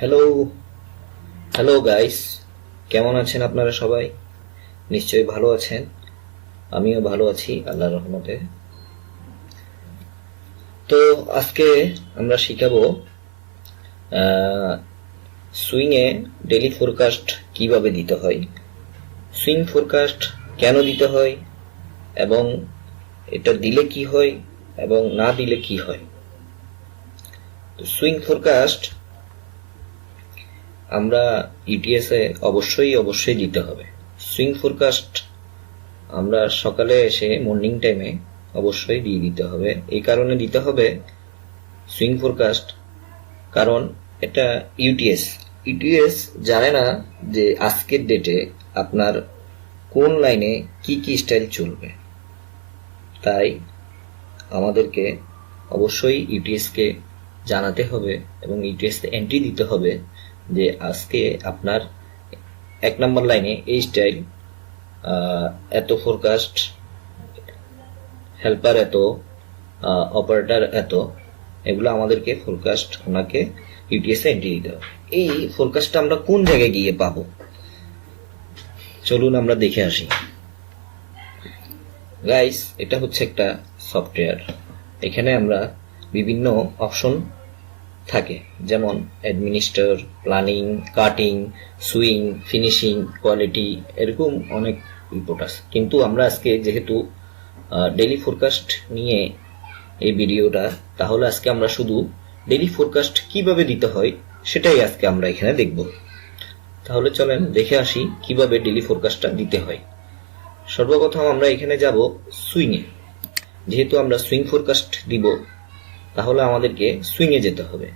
Hello hello guys, কেমন আছেন আপনারা সবাই? নিশ্চয়ই ভালো আছেন। আমিও ভালো আছি আল্লাহর রহমতে। তো আজকে আমরা শিখাবো সুইং এ ডেইলি ফোরকাস্ট কিভাবে দিতে হয়, সুইং ফোরকাস্ট কেন দিতে হয়, এবং এটা দিলে কি হয় এবং না দিলে কি হয়। তো সুইং ফোরকাস্ট আমরা ইটিএস এ অবশ্যই দিতে হবে। সুইং ফোরকাস্ট আমরা সকালে এসে মর্নিং টাইমে অবশ্যই দিয়ে দিতে হবে। এই কারণে দিতে হবে সুইং ফোরকাস্ট, কারণ এটা ইউটিএস। ইউটিএস জানে না যে আজকের ডেটে আপনার কোন লাইনে কি কি স্টাইল চলবে, তাই আমাদেরকে অবশ্যই ইউটিএস কে জানাতে হবে এবং ইউটিএস এন্ট্রি দিতে হবে যে আজকে আপনার 1 নম্বর লাইনে এই স্টাইল, এত ফোরকাস্ট, হেল্পার এত, অপারেটর এত, এগুলো আমাদেরকে ফোরকাস্ট ওনাকে ইউটিএস এ এন্ট্রি দিতে হবে। এই ফোরকাস্টটা আমরা কোন জায়গায় গিয়ে পাবো, চলুন আমরা দেখে আসি। গাইস, এটা হচ্ছে একটা সফটওয়্যার। এখানে আমরা বিভিন্ন অপশন থাকে, যেমন administrator, planning, cutting, swing, finishing, quality, এরকম অনেক রিপোর্ট আছে। কিন্তু আমরা আজকে যেহেতু ডেইলি ফোরকাস্ট নিয়ে এই ভিডিওটা, তাহলে আজকে আমরা শুধু ডেইলি ফোরকাস্ট কিভাবে দিতে হয় সেটাই আজকে আমরা এখানে দেখব। তাহলে চলেন দেখে আসি কিভাবে ডেইলি ফোরকাস্টটা দিতে হয়। সর্বপ্রথম আমরা এখানে যাব সুইং এ। যেহেতু আমরা সুইং ফোরকাস্ট দিব, তাহলে আমাদেরকে সুইং এ যেতে হবে।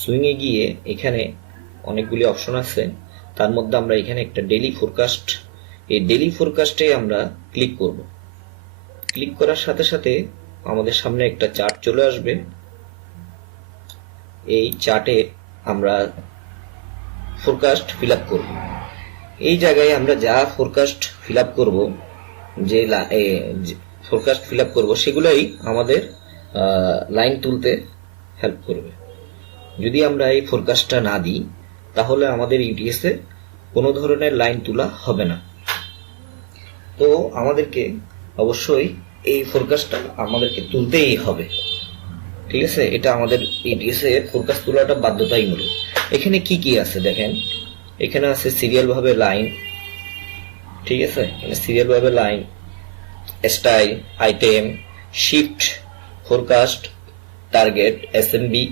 সুইং এ গিয়ে এখানে অনেকগুলি অপশন আছে, তার মধ্যে আমরা এখানে একটা ডেইলি ফোরকাস্ট, এই ডেইলি ফোরকাস্টে আমরা ক্লিক করব। ক্লিক করার সাথে সাথে আমাদের সামনে একটা চার্ট চলে আসবে। এই চার্টে আমরা ফোরকাস্ট ফিল আপ করব। এই জায়গায় আমরা যা ফোরকাস্ট ফিল আপ করব, যে ফোরকাস্ট ফিল আপ করবো, সেগুলোই আমাদের লাইন তুলতে হেল্প করবে। যদি আমরা এই ফোরকাস্টটা না দিই, তাহলে আমাদের ইউটিএস এ কোনো ধরনের লাইন তোলা হবে না। তো আমাদেরকে অবশ্যই এই ফোরকাস্টটা আমাদেরকে তুলতেই হবে, ঠিক আছে? এটা আমাদের ইউটিএস এ ফোরকাস্ট তোলাটা বাধ্যতামূলক। এখানে কি কি আছে দেখেন, এখানে আছে সিরিয়াল ভাবে লাইন, ঠিক আছে? সিরিয়াল ভাবে line, style, item, shift, forecast, target, SMB,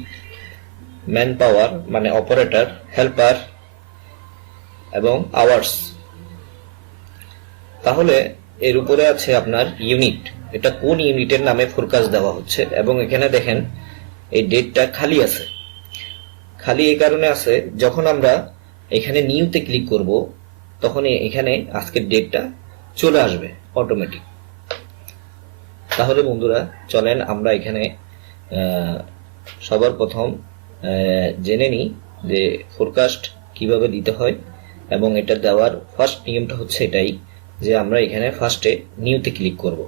man power মানে অপারেটর, হেল্পার এবং আওয়ার্স। তাহলে এর উপরে আছে আপনার ইউনিট, এটা কোন ইউনিটের নামে ফোরকাস্ট দেওয়া হচ্ছে। এবং এখানে দেখেন এই ডেটটা খালি আছে। খালি এই কারণে আছে, যখন আমরা এখানে নিউতে ক্লিক করব, তখন এখানে আজকের ডেটটা চলে আসবে অটোমেটিক। তাহলে বন্ধুরা চলেন আমরা এখানে সবার প্রথম জেনে নিই যে ফোরকাস্ট কিভাবে দিতে হয়। এবং এটা দেওয়ার ফার্স্ট নিয়মটা হচ্ছে এটাই, যে আমরা এখানে ফার্স্টে নিউতে ক্লিক করব।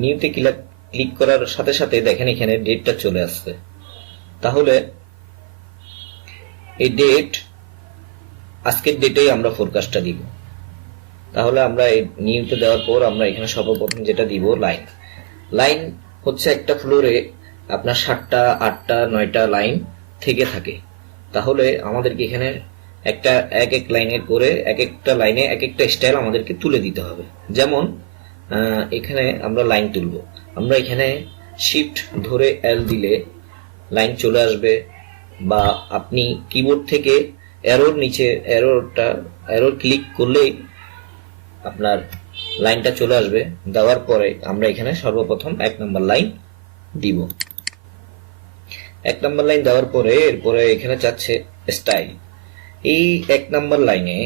নিউতে ক্লিক করার সাথে সাথে দেখেন এখানে ডেটটা চলে আসছে। তাহলে এই ডেট, আজকের ডেটেই আমরা ফোরকাস্টটা দিব। তাহলে আমরা এই নিউতে দেওয়ার পর আমরা এখানে সর্বপ্রথম যেটা দিব লাইন। লাইন হচ্ছে একটা ফ্লোরে আপনার 7টা 8টা 9টা লাইন থেকে থাকে। তাহলে আমাদেরকে এখানে একটা এক এক লাইনের করে এক একটা লাইনে এক একটা স্টাইল আমাদেরকে তুলে দিতে হবে। যেমন এখানে আমরা লাইন তুলব, আমরা এখানে শিফট ধরে এল দিলে লাইন চলে আসবে, বা আপনি কিবোর্ড থেকে অ্যারোর নিচে অ্যারোর ক্লিক করলেই আপনার লাইনটা চলে আসবে। দেওয়ার পরে আমরা এখানে সর্বপ্রথম 1 নম্বর লাইন দিব। 1 নম্বর লাইন দেওয়ার পরে এরপরে এখানে চাচ্ছে স্টাইল। এই 1 নম্বর লাইনে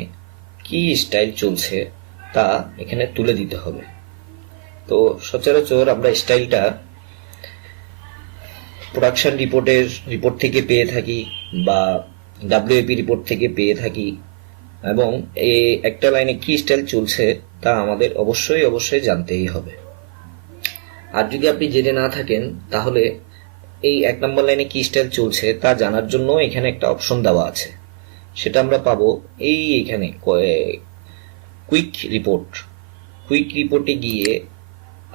কি স্টাইল চলছে তা এখানে তুলে দিতে হবে। তো সচরাচর আমরা স্টাইলটা প্রোডাকশন রিপোর্ট থেকে পেয়ে থাকি, বা ডাব্লিউএপি রিপোর্ট থেকে পেয়ে থাকি, এবং এই একটা লাইনে কি স্টাইল চলছে তা আমাদের অবশ্যই জানতেই হবে। আর যদি আপনি জেনে না থাকেন, তাহলে এই 1 নম্বর লাইনে কি স্টাইল চলছে তা জানার জন্য এখানে একটা অপশন দেওয়া আছে, সেটা আমরা পাবো এখানে কুইক রিপোর্ট। কুইক রিপোর্টে গিয়ে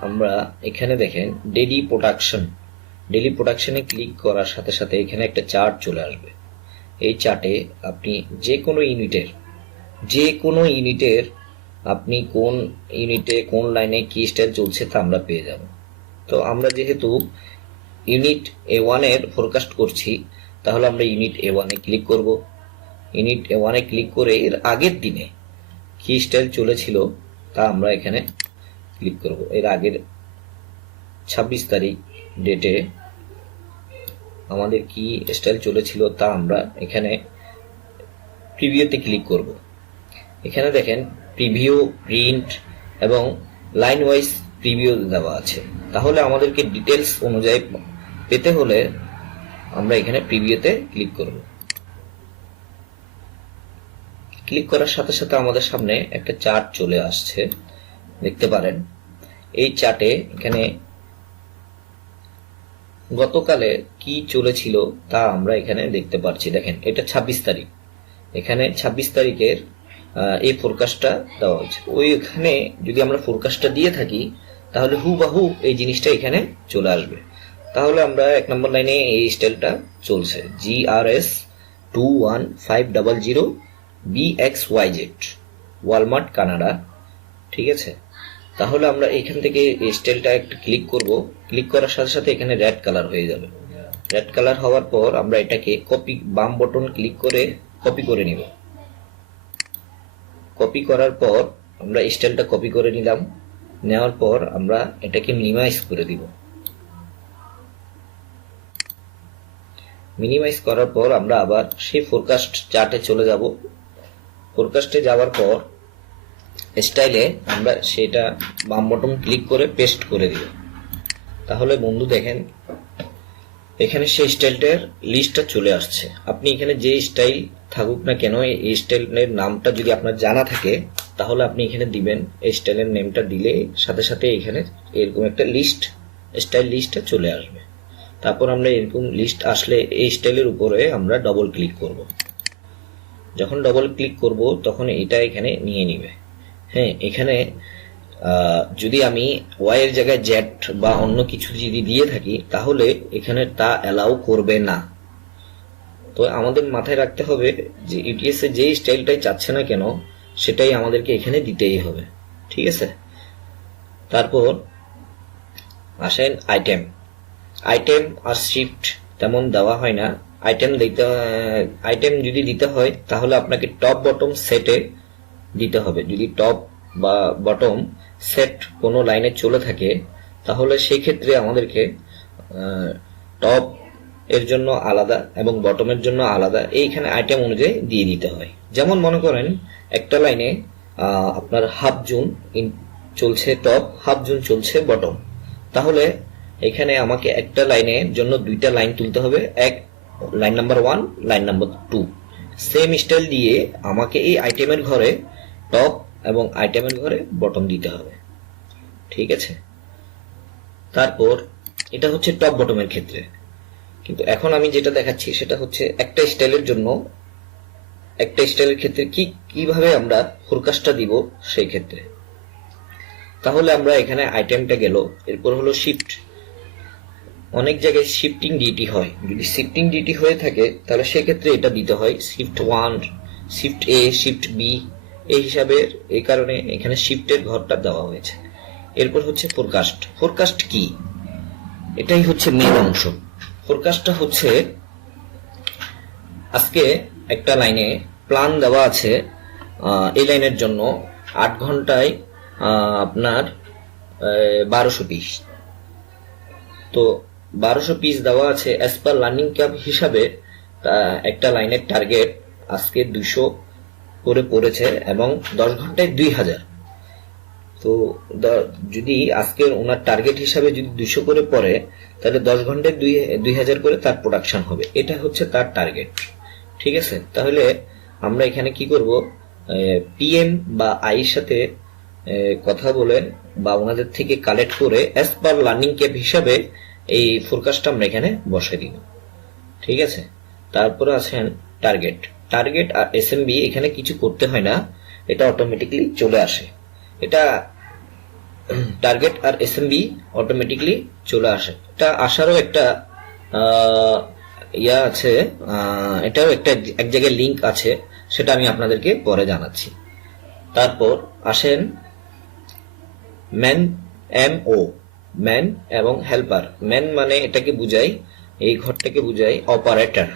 আমরা এখানে দেখেন ডেইলি প্রোডাকশনে ক্লিক করার সাথে সাথে এখানে একটা চার্ট চলে আসবে। এই চার্টে আপনি যে কোনো ইউনিটের আপনি কোন ইউনিটে কোন লাইনে কি স্টাইল চলছে তা আমরা পেয়ে যাব। তো আমরা যেহেতু ইউনিট A1 এর ফোরকাস্ট করছি, তাহলে আমরা ইউনিট A1 এ ক্লিক করব। ইউনিট A1 এ ক্লিক করে এর আগের দিনে কি স্টাইল চলেছিল তা আমরা এখানে ক্লিক করব। এর আগের 26 তারিখ ডেটে আমাদের কি স্টাইল চলেছিল তা আমরা এখানে প্রিভিউতে ক্লিক করব। এখানে দেখেন প্রিভিউ, প্রিন্ট এবং লাইন ওয়াইজ প্রিভিউ দেওয়া আছে। তাহলে আমাদেরকে ডিটেলস অনুযায়ী পেতে হলে আমরা এখানে প্রিভিউতে ক্লিক করব। ক্লিক করার সাথে সাথে আমাদের সামনে একটা চার্ট চলে আসছে, দেখতে পারেন। এই চার্টে এখানে গতকালে কি চলেছিল তা আমরা এখানে দেখতে পাচ্ছি। দেখেন এটা 26 তারিখ, এখানে 26 তারিখের এই ফোরকাস্টটা দেওয়া হচ্ছে। ওইখানে যদি আমরা ফোরকাস্টটা দিয়ে থাকি তাহলে হুবাহু এই জিনিসটা এখানে চলে আসবে। তাহলে আমরা 1 নম্বর লাইনে এই স্টাইলটা চলছে GRS 21500 BXYZ ওয়ালমার্ট কানাডা, ঠিক আছে। তাহলে আমরা এখান থেকে এই স্টাইলটা একটু ক্লিক করব। ক্লিক করার সাথে সাথে এখানে রেড কালার হয়ে যাবে। রেড কালার হওয়ার পর আমরা এটাকে বাম বাটন ক্লিক করে কপি করে নিব। কপি করার পর আমরা স্টাইলটা কপি করে নিলাম। নেওয়ার পর আমরা এটাকে মিনিমাইজ করে দিব। মিনিমাইজ করার পর আমরা আবার সেই ফোরকাস্ট চার্টে চলে যাব। ফোরকাস্টে যাওয়ার পর স্টাইলে আমরা সেটা বাম বাটন ক্লিক করে পেস্ট করে দিব। তাহলে বন্ধু দেখেন এখানে সেই স্টাইলটার লিস্টটা চলে আসছে। আপনি এখানে যে স্টাইল থাকুক না কেন, এই স্টাইলের নামটা যদি আপনার জানা থাকে তাহলে আপনি এখানে দিবেন। এই স্টাইলের নেমটা দিলে সাথে সাথে এখানে এরকম একটা স্টাইল লিস্টটা চলে আসবে। তারপর আমরা এরকম লিস্ট আসলে এই স্টাইলের উপরে আমরা ডবল ক্লিক করব। যখন ডবল ক্লিক করব তখন এটা এখানে নিয়ে নিবে। হ্যাঁ, এখানে যদি আমি ওয়াই এর জায়গায় জেড বা অন্য কিছু যদি দিয়ে থাকি তাহলে এখানে তা অ্যালাউ করবে না। তো আমাদের মাথায় রাখতে হবে যে ইউটিএস এ যে স্টাইলটাই চাচ্ছে না কেন সেটাই আমাদেরকে এখানে দিতেই হবে, ঠিক আছে। তারপর আসেন আইটেম আর শিফট তেমন দেওয়া হয় না। আইটেম যদি দিতে হয় তাহলে আপনাকে টপ বটম সেটে দিতে হবে। যদি টপ বা বটম সেট কোনো লাইনে চলে থাকে তাহলে সেই ক্ষেত্রে আমাদেরকে টপ এর জন্য আলাদা এবং বটমের জন্য আলাদা এইখানে আইটেম অনুযায়ী দিয়ে দিতে হয়। যেমন মনে করেন একটা লাইনে আপনার হাফ জুন চলছে টপ, হাফ জুন চলছে বটম, তাহলে এখানে আমাকে একটা লাইনের জন্য দুইটা লাইন তুলতে হবে, এক line number 1, line number 2। Same style দিয়ে আমাকে এই আইটেমের ঘরে টপ এবং আইটেমের ঘরে বটম দিতে হবে, ঠিক আছে। তারপর এটা হচ্ছে টপ বটমের ক্ষেত্রে। কিন্তু এখন আমি যেটা দেখাচ্ছি সেটা হচ্ছে একটা স্টাইলের জন্য, একটা স্টাইলের ক্ষেত্রে কিভাবে আমরা ফোরকাস্টটা দিব সেই ক্ষেত্রে। তাহলে আমরা এখানে আইটেমটা গেল, এরপর হলো শিফট। অনেক জায়গায় শিফটিং ডিউটি হয়, যদি শিফটিং ডিউটি হয়ে থাকে তাহলে সেক্ষেত্রে এটা দিতে হয় shift 1, shift A, shift B এই হিসাবে। এই কারণে এখানে শিফটের ঘরটা দেওয়া হয়েছে। এরপর হচ্ছে ফোরকাস্ট কি, এটাই হচ্ছে মেন অংশ। ফোরকাস্টটা হচ্ছে আজকে একটা লাইনে প্ল্যান দেওয়া আছে, এই লাইনের জন্য 8 ঘন্টায় আপনার 1200 পিস। তো 1200 পিস দেওয়া আছে অ্যাজ পার লার্নিং ক্যাপ হিসাবে। একটা লাইনের টার্গেট আজকে 200 করে পড়েছে এবং 10 ঘন্টায় 2000। তো যদি আজকে ওনার টার্গেট হিসাবে যদি 200 করে পড়ে তাহলে 10 ঘন্টায় 2000 করে তার প্রোডাকশন হবে। এটা হচ্ছে তার টার্গেট, ঠিক আছে। তাহলে আমরা এখানে কি করব, পিএম বা আইর সাথে কথা বলে বা ওনাদের থেকে কালেক্ট করে অ্যাজ পার লার্নিং ক্যাপ হিসাবে এই ফোরকাস্টটা আমরা এখানে বসাই দিব। ঠিক আছে, তারপরে আছেন টার্গেট। টার্গেট আর এসএমবি এখানে কিছু করতে হয় না, এটা অটোমেটিকলি চলে আসে। এটা টার্গেট আর এসএমবি অটোমেটিকলি চলে আসে। এটা আসারও একটা ইয়া আছে, এটাও একটা এক জায়গায় লিংক আছে, সেটা আমি আপনাদেরকে পরে জানাচ্ছি। তারপর আসেন ম্যান, MO, ম্যান এবং হেল্পার। ম্যান মানে এটাকে বুঝাই, এই ঘরটাকে বুঝাই অপারেটর।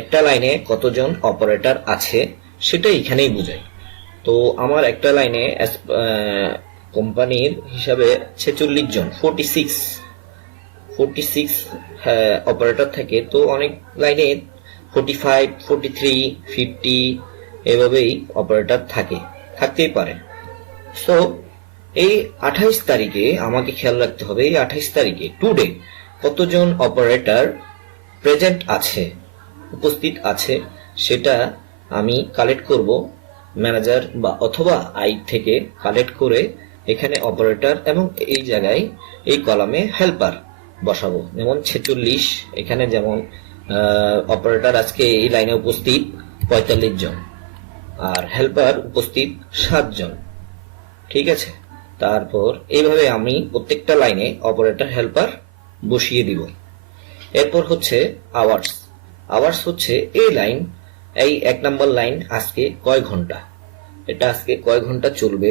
একটা লাইনে কতজন অপারেটর আছে সেটা এখানেই বুঝাই। তো আমার একটা লাইনে কোম্পানির হিসাবে 46 জন, 46 অপারেটর থাকে। তো অনেক লাইনে 45, 43, 50 এভাবেই অপারেটর থাকতেই পারে। সো এই 28 তারিখে আমাকে খেয়াল রাখতে হবে, এই 28 তারিখে টুডে কতজন অপারেটর প্রেজেন্ট আছে, উপস্থিত আছে, সেটা আমি কালেক্ট করব ম্যানেজার বা অথবা আই থেকে কালেক্ট করে এখানে অপারেটর এবং এই জায়গায় এই কলামে হেল্পার বসাবো। যেমন 46, এখানে যেমন অপারেটর আজকে এই লাইনে উপস্থিত 45 জন আর হেল্পার উপস্থিত 7 জন। ঠিক আছে, তারপর এইভাবে আমি প্রত্যেকটা লাইনে অপারেটর হেল্পার বসিয়ে দিব। এরপর হচ্ছে আওয়ার্স। আওয়ার্স হচ্ছে এই লাইন, এই 1 নম্বর লাইন আজকে কয় ঘন্টা, এটা আজকে কয় ঘন্টা চলবে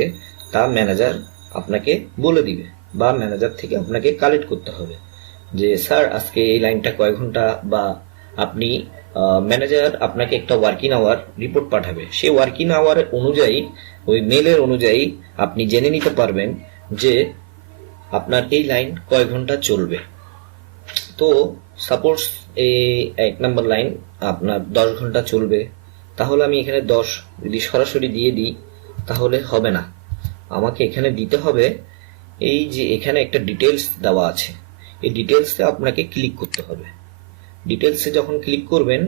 তা ম্যানেজার আপনাকে বলে দিবে বা ম্যানেজার থেকে আপনাকে কালেক্ট করতে হবে যে স্যার আজকে এই লাইনটা কয় ঘন্টা, বা আপনি ম্যানেজার আপনাকে একটা ওয়ার্কিং আওয়ার রিপোর্ট পাঠাবে। সেই ওয়ার্কিং আওয়ার অনুযায়ী, ওই মেলের অনুযায়ী আপনি জেনে নিতে পারবেন যে আপনার এই লাইন কয় ঘন্টা চলবে। তো সাপোজ এই 1 নম্বর লাইন আপনার 10 ঘন্টা চলবে, তাহলে আমি এখানে 10 যদি সরাসরি দিয়ে দিই তাহলে হবে না, আমাকে এখানে দিতে হবে এই যে এখানে একটা ডিটেলস দেওয়া আছে, এই ডিটেলসে আপনাকে ক্লিক করতে হবে। ডিটেলসে যখন ক্লিক করবেন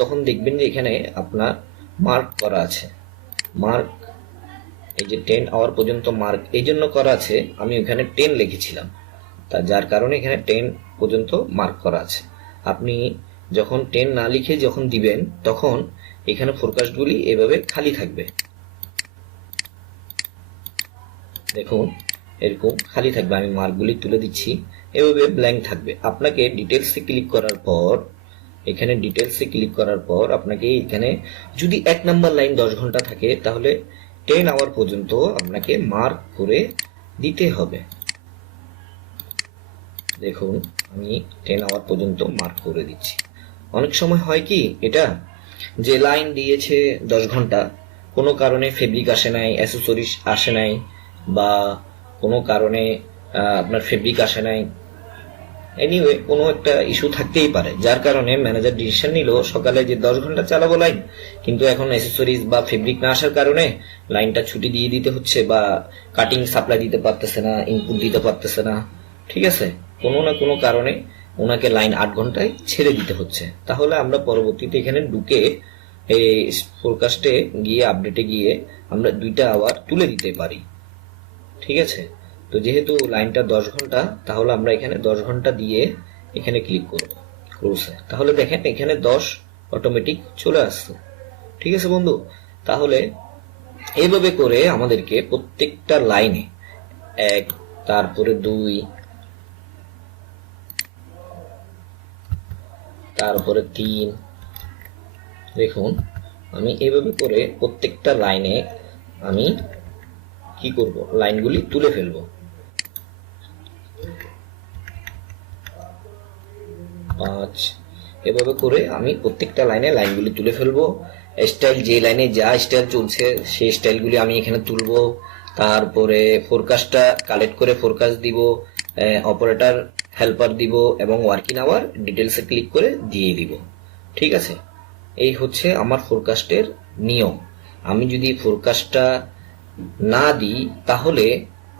তখন দেখবেন যে এখানে আপনার মার্ক করা আছে। মার্ক এই যে 10 আওয়ার পর্যন্ত মার্ক এই জন্য করা আছে, আমি ওখানে 10 লিখেছিলাম, তা যার কারণে এখানে 10 পর্যন্ত মার্ক করা আছে। আপনি যখন 10 না লিখে যখন দিবেন তখন এখানে ফোরকাস্টগুলি এভাবে খালি থাকবে। দেখুন এরকম খালি থাকবে, আমি মার্কগুলি তুলে দিচ্ছি, এভাবে ব্ল্যাঙ্ক থাকবে। আপনাকে ডিটেলসে ক্লিক করার পর, এখানে ডিটেলসে ক্লিক করার পর আপনাকে এখানে যদি 1 নাম্বার লাইন 10 ঘন্টা থাকে তাহলে 10 আওয়ার পর্যন্ত আপনাকে মার্ক করে দিতে হবে। দেখুন আমি 10 আওয়ার পর্যন্ত মার্ক করে দিচ্ছি। অনেক সময় হয় কি এটা যে লাইন দিয়েছে 10 ঘন্টা, কোনো কারণে ফেব্রিক আসে নাই, অ্যাসেসরিজ আসে নাই, বা কোনো কারণে আপনার ফেব্রিক আসে নাই, এনিওয়ে কোনো একটা ইস্যু থাকতেই পারে, যার কারণে ম্যানেজার ডিসিশন নিল সকালে যে 10 ঘন্টা চালাবো লাইন, কিন্তু এখন অ্যাসেসরিজ বা ফেব্রিক না আসার কারণে লাইনটা ছুটি দিয়ে দিতে হচ্ছে, বা কাটিং সাপ্লাই দিতে পারতেছে না, ইনপুট দিতে পারতেছে না। ঠিক আছে, কোনো না কোনো কারণে ওনাকে লাইন 8 ঘন্টায় ছেড়ে দিতে হচ্ছে। তাহলে আমরা পরবর্তীতে এখানে ঢুকে এই ফোরকাস্টে গিয়ে আপডেটে গিয়ে আমরা 2টা আওয়ার তুলে দিতে পারি। ঠিক আছে, তো যেহেতু লাইনটা 10 ঘন্টা, তাহলে আমরা এখানে 10 ঘন্টা দিয়ে এখানে ক্লিক করব ক্লোজে, তাহলে দেখেন এখানে 10 অটোমেটিক চলে আসছে। ঠিক আছে বন্ধু, তাহলে এইভাবে করে আমাদেরকে প্রত্যেকটা লাইনে 1, তারপরে 2, তারপরে 3, দেখুন আমি এইভাবে করে প্রত্যেকটা লাইনে আমি কি করব, লাইনগুলি তুলে ফেলবো। 5 এভাবে করে আমি প্রত্যেকটা লাইনে লাইনগুলি তুলে ফেলবো। স্টাইল যে লাইনে যা স্টাইল চলছে সেই স্টাইলগুলি আমি এখানে তুলবো। তারপরে ফোরকাস্টটা কালেক্ট করে ফোরকাস্ট দিব, অপারেটর হেল্পার দিব এবং ওয়ার্কিং আওয়ার ডিটেলসে ক্লিক করে দিয়ে দিব। ঠিক আছে, এই হচ্ছে আমার ফোরকাস্টের নিয়ম। আমি যদি ফোরকাস্টটা না দিই তাহলে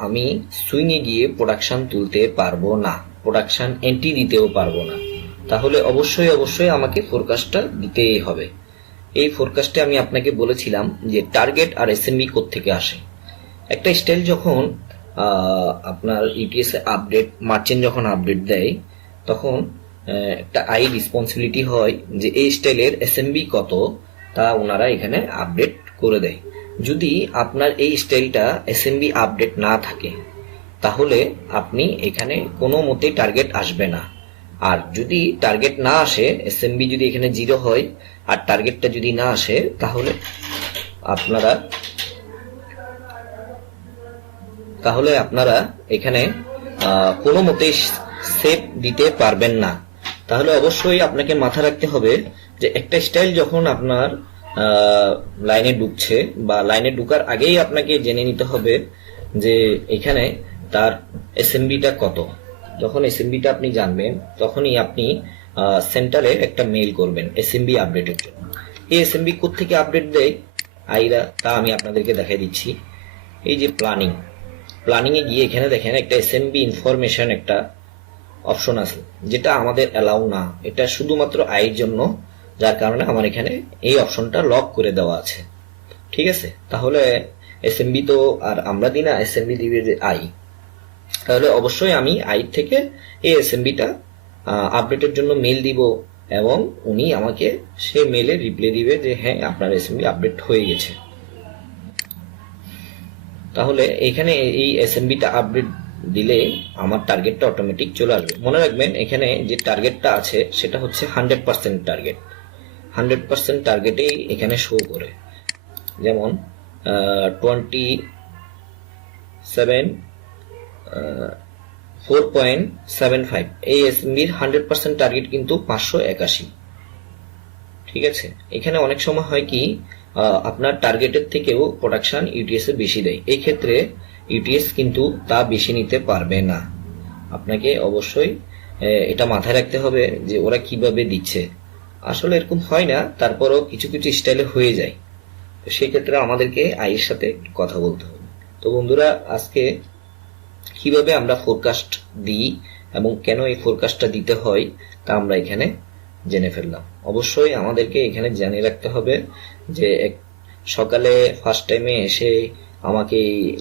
আমি সুইংয়ে গিয়ে প্রোডাকশন তুলতে পারবো না, প্রোডাকশন এন্ট্রি দিতেও পারবো না। তাহলে অবশ্যই আমাকে ফোরকাস্টটা দিতেই হবে। এই ফোরকাস্টে আমি আপনাকে বলেছিলাম যে টার্গেট আর এসএমবি কোত্থেকে আসে। একটা স্টাইল যখন আপনার ইউটিএস আপডেট, মার্চেন্ট যখন আপডেট দেয়, তখন একটা আই রেসপন্সিবিলিটি হয় যে এই স্টাইলের এসএমবি কত তা ওনারা এখানে আপডেট করে দেয়। যদি আপনার এই স্টাইলটা এসএমবি আপডেট না থাকে তাহলে আপনি এখানে কোনো মতেই টার্গেট আসবে না। আর যদি টার্গেট না আসে, এসএমবি যদি এখানে 0 হয় আর টার্গেটটা যদি না আসে, তাহলে আপনারা এখানে কোনো মতেই সেভ দিতে পারবেন না। তাহলে অবশ্যই আপনাকে মাথা রাখতে হবে যে একটা স্টাইল যখন আপনার লাইনে ঢুকছে বা লাইনে ঢুকার আগেই আপনাকে জেনে নিতে হবে যে এখানে তার এসএমবিটা কত। যখন এসএমবিটা আপনি জানবেন তখনই আপনি সেন্টারে একটা মেইল করবেন এসএমবি আপডেটের জন্য। এই এসএমবি কোত্থেকে আপডেট দেয় আইরা তা আমি আপনাদেরকে দেখাই দিচ্ছি। এই যে প্ল্যানিং এ গিয়ে এখানে দেখেন একটা এসএমবি ইনফরমেশন একটা অপশন আছে, যেটা আমাদের অ্যালাউ না, এটা শুধুমাত্র আইয়ের জন্য, যার কারণে আমার এখানে এই অপশনটা লক করে দেওয়া আছে। ঠিক আছে, তাহলে এসএমবি তো আর আমরা দিই না, এসএমবি দিবে যে আই। তাহলে অবশ্যই আমি আই থেকে এই এসএমবিটা আপডেটের জন্য মেল দিব এবং উনি আমাকে সেই মেলে রিপ্লাই দিবে যে হ্যাঁ আপনার এসএমবি আপডেট হয়ে গেছে। তাহলে এখানে এই এসএমবিটা আপডেট দিলে আমার টার্গেটটা অটোমেটিক চলে আসবে। মনে রাখবেন এখানে যে টার্গেটটা আছে সেটা হচ্ছে 100% টার্গেট। 100% টার্গেটেই এখানে শো করে, যেমন 4.75 এই এসএমবির 100% টার্গেট কিন্তু 581। ঠিক আছে, এখানে অনেক সময় হয় কি আপনার টার্গেটের থেকেও প্রোডাকশন ইউটিএস এ বেশি দেয়, এই ক্ষেত্রে ইউটিএস কিন্তু তা বেশি নিতে পারবে না। আপনাকে অবশ্যই এটা মাথায় রাখতে হবে যে ওরা কিভাবে দিচ্ছে। আসলে এরকম হয় না, তারপরও কিছু কিছু স্টাইলে হয়ে যায়। তো সেই ক্ষেত্রে আমাদেরকে আইয়ের সাথে কথা বলতে হবে। তো বন্ধুরা, আজকে কিভাবে আমরা ফোরকাস্ট দিই এবং কেন এই ফোরকাস্টটা দিতে হয় তা আমরা এখানে জেনে ফেললাম। অবশ্যই আমাদেরকে এখানে জানিয়ে রাখতে হবে যে সকালে ফার্স্ট টাইমে এসে আমাকে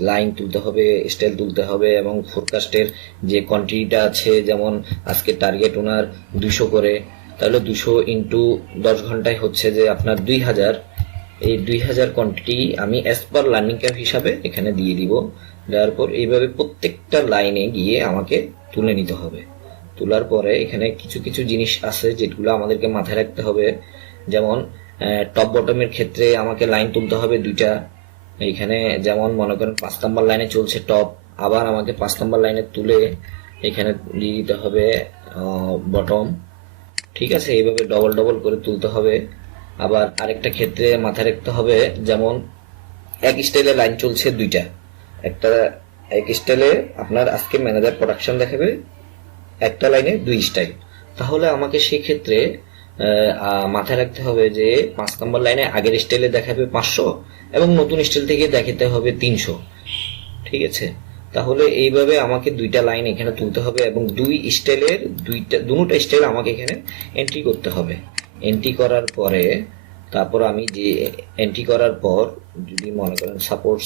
লাইন তুলতে হবে, স্টাইল তুলতে হবে এবং ফোরকাস্টের যে কোয়ান্টিটিটা আছে, যেমন আজকে টার্গেট ওনার 200 করে, তাহলে 200 ইন্টু 10 ঘন্টায় হচ্ছে যে আপনার 2000। এই 2000 কোয়ান্টিটি আমি অ্যাজ পার লার্নিং ক্যাপ হিসাবে এখানে দিয়ে দিব। দেওয়ার পর এইভাবে প্রত্যেকটা লাইনে গিয়ে আমাকে তুলে নিতে হবে। তোলার পরে এখানে কিছু কিছু জিনিস আছে যেগুলো আমাদেরকে মাথায় রাখতে হবে, যেমন টপ বটমের ক্ষেত্রে আমাকে লাইন তুলতে হবে 2টা। এখানে যেমন মনে করেন 5 নাম্বার লাইনে চলছে টপ, আবার আমাকে 5 নাম্বার লাইনে তুলে এখানে দিয়ে দিতে হবে বটম। ঠিক আছে, এইভাবে ডবল ডবল করে তুলতে হবে। আবার আরেকটা ক্ষেত্রে মাথায় রাখতে হবে, যেমন এক স্টাইলে লাইন চলছে 2টা, এক স্টাইলে আপনার আজকে ম্যানেজার প্রোডাকশন দেখাবে একটা লাইনে 2 স্টাইল, তাহলে আমাকে সেই ক্ষেত্রে মাথায় রাখতে হবে যে 5 নম্বর লাইনে আগের স্টাইলে দেখাবে 500 এবং নতুন স্টাইল থেকে দেখাতে হবে 300। ঠিক আছে, তাহলে এইভাবে আমাকে 2টা লাইন এখানে তুলতে হবে এবং 2 স্টাইলের দুটো স্টাইল আমাকে এখানে এন্ট্রি করতে হবে। এন্ট্রি করার পরে তারপর আমি যে এন্ট্রি করার পর যদি মনে করেন সাপোজ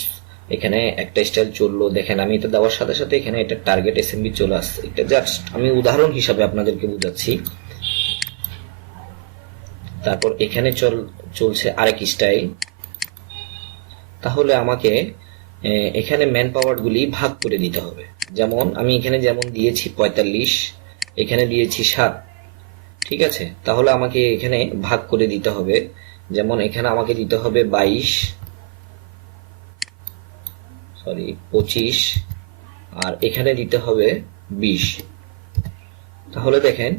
এখানে একটা স্টাইল চললো, দেখেন আমি এটা দেওয়ার সাথে সাথে এখানে এটা টার্গেট এসএমবি চলে আসছে। এটা জাস্ট আমি উদাহরণ হিসাবে আপনাদেরকে বুঝাচ্ছি। তারপর এখানে চলছে আরেক স্টাইল, তাহলে আমাকে এখানে ম্যান পাওয়ার গুলি ভাগ করে দিতে হবে। যেমন আমি এখানে যেমন দিয়েছি 45, এখানে দিয়েছি 7। ঠিক আছে, তাহলে আমাকে এখানে ভাগ করে দিতে হবে। যেমন এখানে আমাকে দিতে হবে 25 আর এখানে দিতে হবে 20। তাহলে দেখেন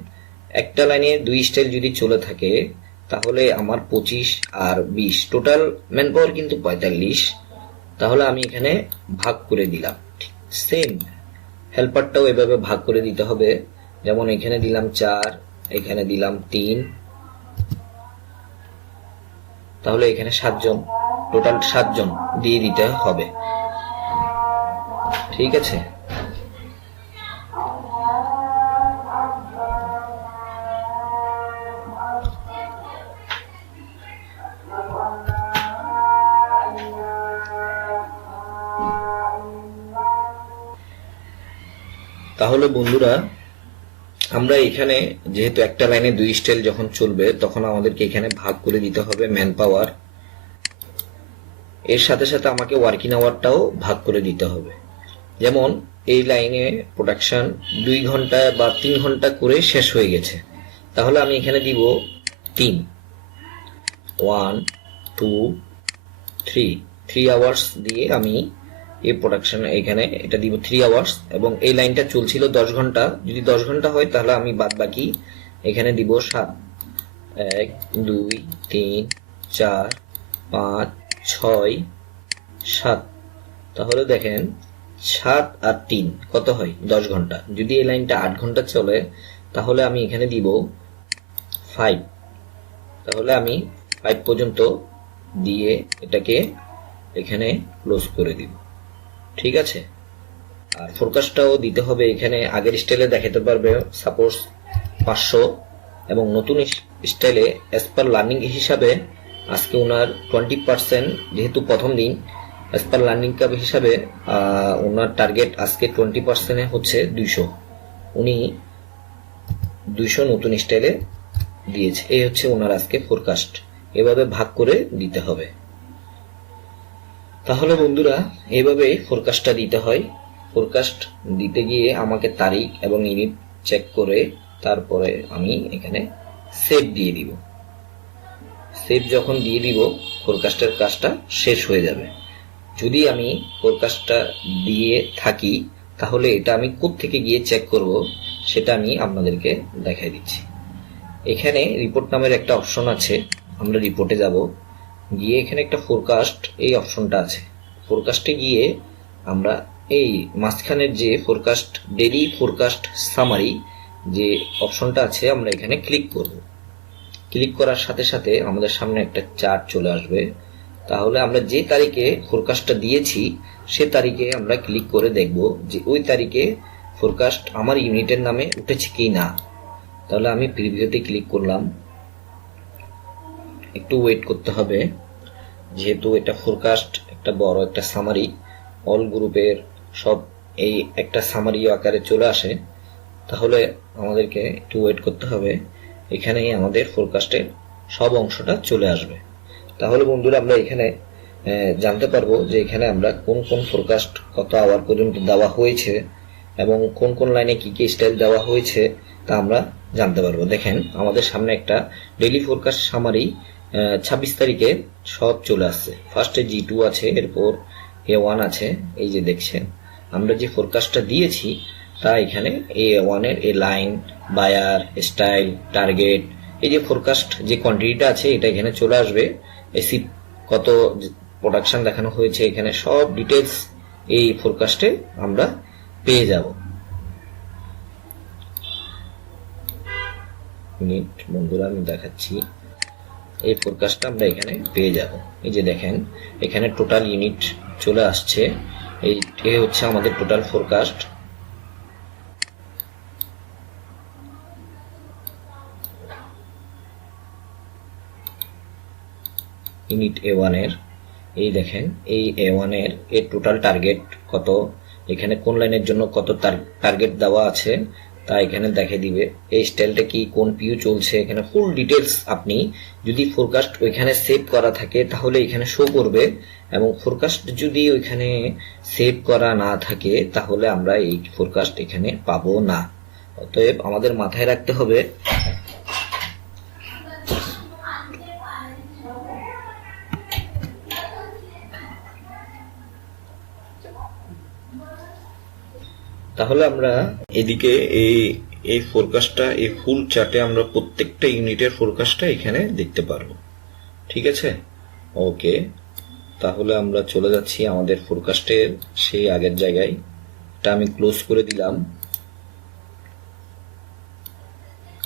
একটা লাইনে 2 স্টাইল যদি চলে থাকে তাহলে আমার 25 আর 20 টোটাল ম্যান পাওয়ার কিন্তু 45। তাহলে আমি এখানে ভাগ করে দিলাম। সেম হেল্পারটাও এভাবে ভাগ করে দিতে হবে। যেমন এখানে দিলাম 4, এখানে দিলাম 3, তাহলে এখানে 7 জন, টোটাল 7 জন দিয়ে দিতে হবে। ঠিক আছে, তাহলে বন্ধুরা আমরা এখানে যেহেতু একটা লাইনে 2 স্টাইল যখন চলবে তখন আমাদেরকে এখানে ভাগ করে দিতে হবে ম্যান পাওয়ার, এর সাথে সাথে আমাকে ওয়ার্কিং আওয়ারটাও ভাগ করে দিতে হবে। যেমন এই লাইনে প্রোডাকশন 2 ঘন্টা বা 3 ঘন্টা করে শেষ হয়ে গেছে, তাহলে আমি এখানে দিব 3, 1 2 3 আওয়ার্স দিয়ে আমি এই প্রোডাকশন এখানে এটা দিব 3 আওয়ার্স, এবং এই লাইনটা চলছিল 10 ঘন্টা। যদি 10 ঘন্টা হয় তাহলে আমি বাদ বাকি এখানে দিব 7, 1 2 3 4 5 6 7। তাহলে দেখেন 7 আর 3 কত হয়? 10 ঘন্টা। যদি এই লাইনটা 8 ঘন্টা চলে তাহলে আমি এখানে দিব 5। তাহলে আমি 5 পর্যন্ত দিয়ে এটাকে এখানে ক্লোজ করে দিব। ঠিক আছে, আর ফোরকাস্টটাও দিতে হবে এখানে আগের স্টাইলে দেখাতে পারবে সাপোজ 500, এবং নতুন স্টাইলে অ্যাজ পার লার্নিং হিসাবে আজকে ওনার 20%, যেহেতু প্রথম দিন অ্যাজ পার লার্নিং কাপ হিসাবে ওনার টার্গেট আজকে 20% হচ্ছে 200। উনি 200 নতুন স্টাইলে দিয়েছে। এই হচ্ছে ওনার আজকে ফোরকাস্ট, এভাবে ভাগ করে দিতে হবে। তাহলে বন্ধুরা এইভাবে ফোরকাস্টটা দিতে হয়। ফোরকাস্ট দিতে গিয়ে আমাকে তারিখ এবং ইউনিট চেক করে তারপরে আমি এখানে সেভ দিয়ে দিব। সেভ যখন দিয়ে দিব ফোরকাস্টের কাজটা শেষ হয়ে যাবে। যদি আমি ফোরকাস্টটা দিয়ে থাকি তাহলে এটা আমি কোত্থেকে গিয়ে চেক করব সেটা আমি আপনাদেরকে দেখাই দিচ্ছি। এখানে রিপোর্ট নামের একটা অপশন আছে, আমরা রিপোর্টে যাব, গিয়ে এখানে একটা ফোরকাস্ট এই অপশনটা আছে। ফোরকাস্টে গিয়ে আমরা এই মাঝখানের যে ফোরকাস্ট ডেইলি ফোরকাস্ট সামারি যে অপশনটা আছে আমরা এখানে ক্লিক করব। ক্লিক করার সাথে সাথে আমাদের সামনে একটা চার্ট চলে আসবে। তাহলে আমরা যে তারিখে ফোরকাস্টটা দিয়েছি সে তারিখে আমরা ক্লিক করে দেখব যে ওই তারিখে ফোরকাস্ট আমার ইউনিটের নামে উঠেছে কি না। তাহলে আমি প্রিভিউতে ক্লিক করলাম, একটু ওয়েট করতে হবে যেহেতু এটা ফোরকাস্ট একটা বড় একটা সামারি, অল গ্রুপের সব এই একটা সামারি আকারে চলে আসে। তাহলে আমাদেরকে একটু ওয়েট করতে হবে, এখানেই আমাদের ফোরকাস্টের সব অংশটা চলে আসবে। তাহলে বন্ধুরা আমরা এখানে জানতে পারবো যে এখানে আমরা কোন কোন ফোরকাস্ট কত আওয়ার পর্যন্ত দেওয়া হয়েছে এবং কোন কোন লাইনে কি কি স্টাইল দেওয়া হয়েছে তা আমরা জানতে পারবো। দেখেন আমাদের সামনে একটা ডেইলি ফোরকাস্ট সামারি 26 তারিখে সব চলে আসছে। ফার্স্টে G2 আছে, এরপর A1 আছে। এই যে দেখছেন আমরা যে ফোরকাস্টটা দিয়েছি তা এখানে A1 এর এই লাইন, বায়ার, স্টাইল, টার্গেট, এই যে ফোরকাস্ট যে কোয়ান্টিটিটা আছে এটা এখানে চলে আসবে। এসি কত প্রোডাকশন দেখানো হয়েছে এখানে সব ডিটেলস এই ফোরকাস্টে আমরা পেয়ে যাব। মিনিট বন্ধুরা আমি দেখাচ্ছি, এই ফোরকাস্টটা আমরা এখানে পেয়ে যাব। এই যে দেখেন এখানে টোটাল ইউনিট চলে আসছে, এই হচ্ছে আমাদের টোটাল ফোরকাস্ট। ইউনিট A1 এর এই দেখেন এই A1 এর টোটাল টার্গেট কত, এখানে কোন লাইনের জন্য কত টার্গেট দেওয়া আছে তা এখানে দেখে দিবে। এই স্টাইলটা কি, কোন পিউ চলছে, এখানে ফুল ডিটেলস আপনি যদি ফোরকাস্ট ওইখানে সেভ করা থাকে তাহলে এখানে শো করবে, এবং ফোরকাস্ট যদি ওইখানে সেভ করা না থাকে তাহলে আমরা এই ফোরকাস্ট এখানে পাবো না। অতএব আমাদের মাথায় রাখতে হবে তাহলে আমরা এদিকে এই ফোরকাস্টটা এই ফুল চার্টে আমরা প্রত্যেকটা ইউনিটের ফোরকাস্টটা এখানে দেখতে পারবো। ঠিক আছে, ওকে। তাহলে আমরা চলে যাচ্ছি আমাদের ফোরকাস্টের সেই আগের জায়গায়। এটা আমি ক্লোজ করে দিলাম।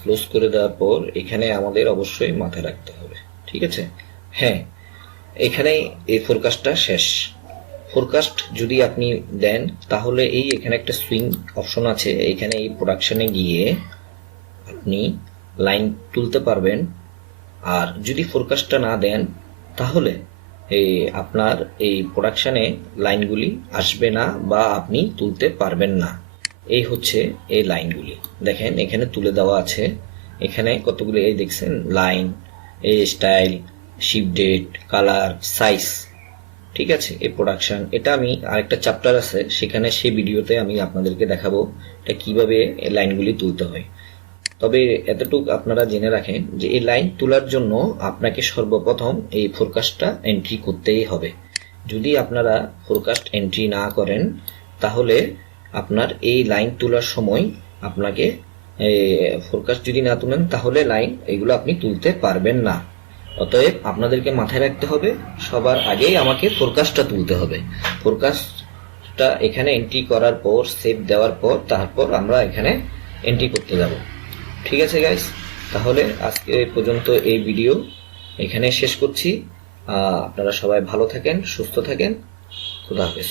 ক্লোজ করে দেওয়ার পর এখানে আমাদের অবশ্যই মাথায় রাখতে হবে, ঠিক আছে। হ্যাঁ, এখানে এই ফোরকাস্টটা শেষ। ফোরকাস্ট যদি আপনি দেন তাহলে এই এখানে একটা সুইং অপশন আছে, এখানে এই প্রোডাকশনে গিয়ে আপনি লাইন তুলতে পারবেন। আর যদি ফোরকাস্টটা না দেন তাহলে আপনার এই প্রোডাকশনে লাইনগুলি আসবে না বা আপনি তুলতে পারবেন না। এই হচ্ছে এই লাইনগুলি, দেখেন এখানে তুলে দেওয়া আছে। এখানে কতগুলি এই দেখছেন লাইন, এই style, ship date, colour, size, ঠিক আছে। এই প্রোডাকশন, এটা আমি আরেকটা চ্যাপ্টার আছে সেখানে, সেই ভিডিওতে আমি আপনাদেরকে দেখাবো এটা কিভাবে এই লাইনগুলি তুলতে হয়। তবে এতটুকু আপনারা জেনে রাখেন যে এই লাইন তোলার জন্য আপনাকে সর্বপ্রথম এই ফোরকাস্টটা এন্ট্রি করতেই হবে। যদি আপনারা ফোরকাস্ট এন্ট্রি না করেন তাহলে আপনার এই লাইন তোলার সময় আপনাকে ফোরকাস্ট যদি না তুলেন তাহলে লাইন এগুলো আপনি তুলতে পারবেন না। অতএব আপনাদেরকে মাথায় রাখতে হবে সবার আগেই আমাকে ফোরকাস্টটা তুলতে হবে। ফোরকাস্টটা এখানে এন্ট্রি করার পর, সেভ দেওয়ার পর, তারপর আমরা এখানে এন্ট্রি করতে যাব। ঠিক আছে গাইস, তাহলে আজকে পর্যন্ত এই ভিডিও এখানে শেষ করছি। আপনারা সবাই ভালো থাকেন, সুস্থ থাকেন। খুদা হাফেজ।